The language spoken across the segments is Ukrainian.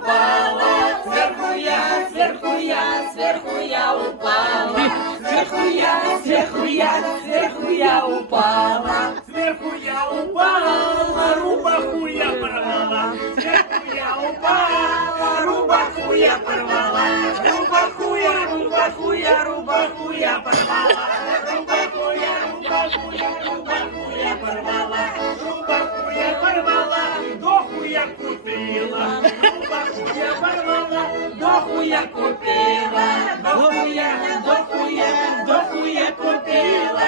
упала, сверху я упала, сверху я упала, Сверху я упала, рубаху я порвала. Сверху я упала, рубаху я порвала. Рубаху я порвала. Рубаху я порвала. Рубаху я порвала, доху я купила. Рубаху я порвала, доху я купила. Доху я купила.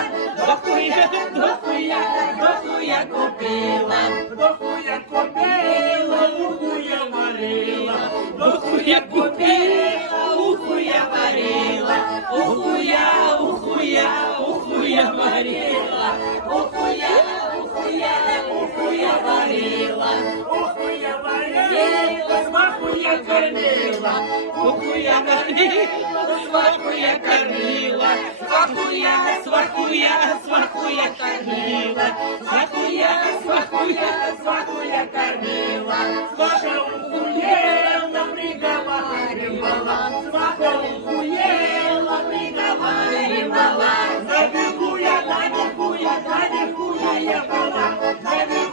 Доху я купила. Доху я купила, уху я варила. Доху я купила, уху я варила. Уху я варила. Уху я варила. Уху я варила, смаху я кормила. Уху я варила, смаху я кормила. Смаху я кормила. Смаху я кормила. Смаха ухуела, приговаривала. Смаха ухуела, приговаривала. Наверху я была. Наверху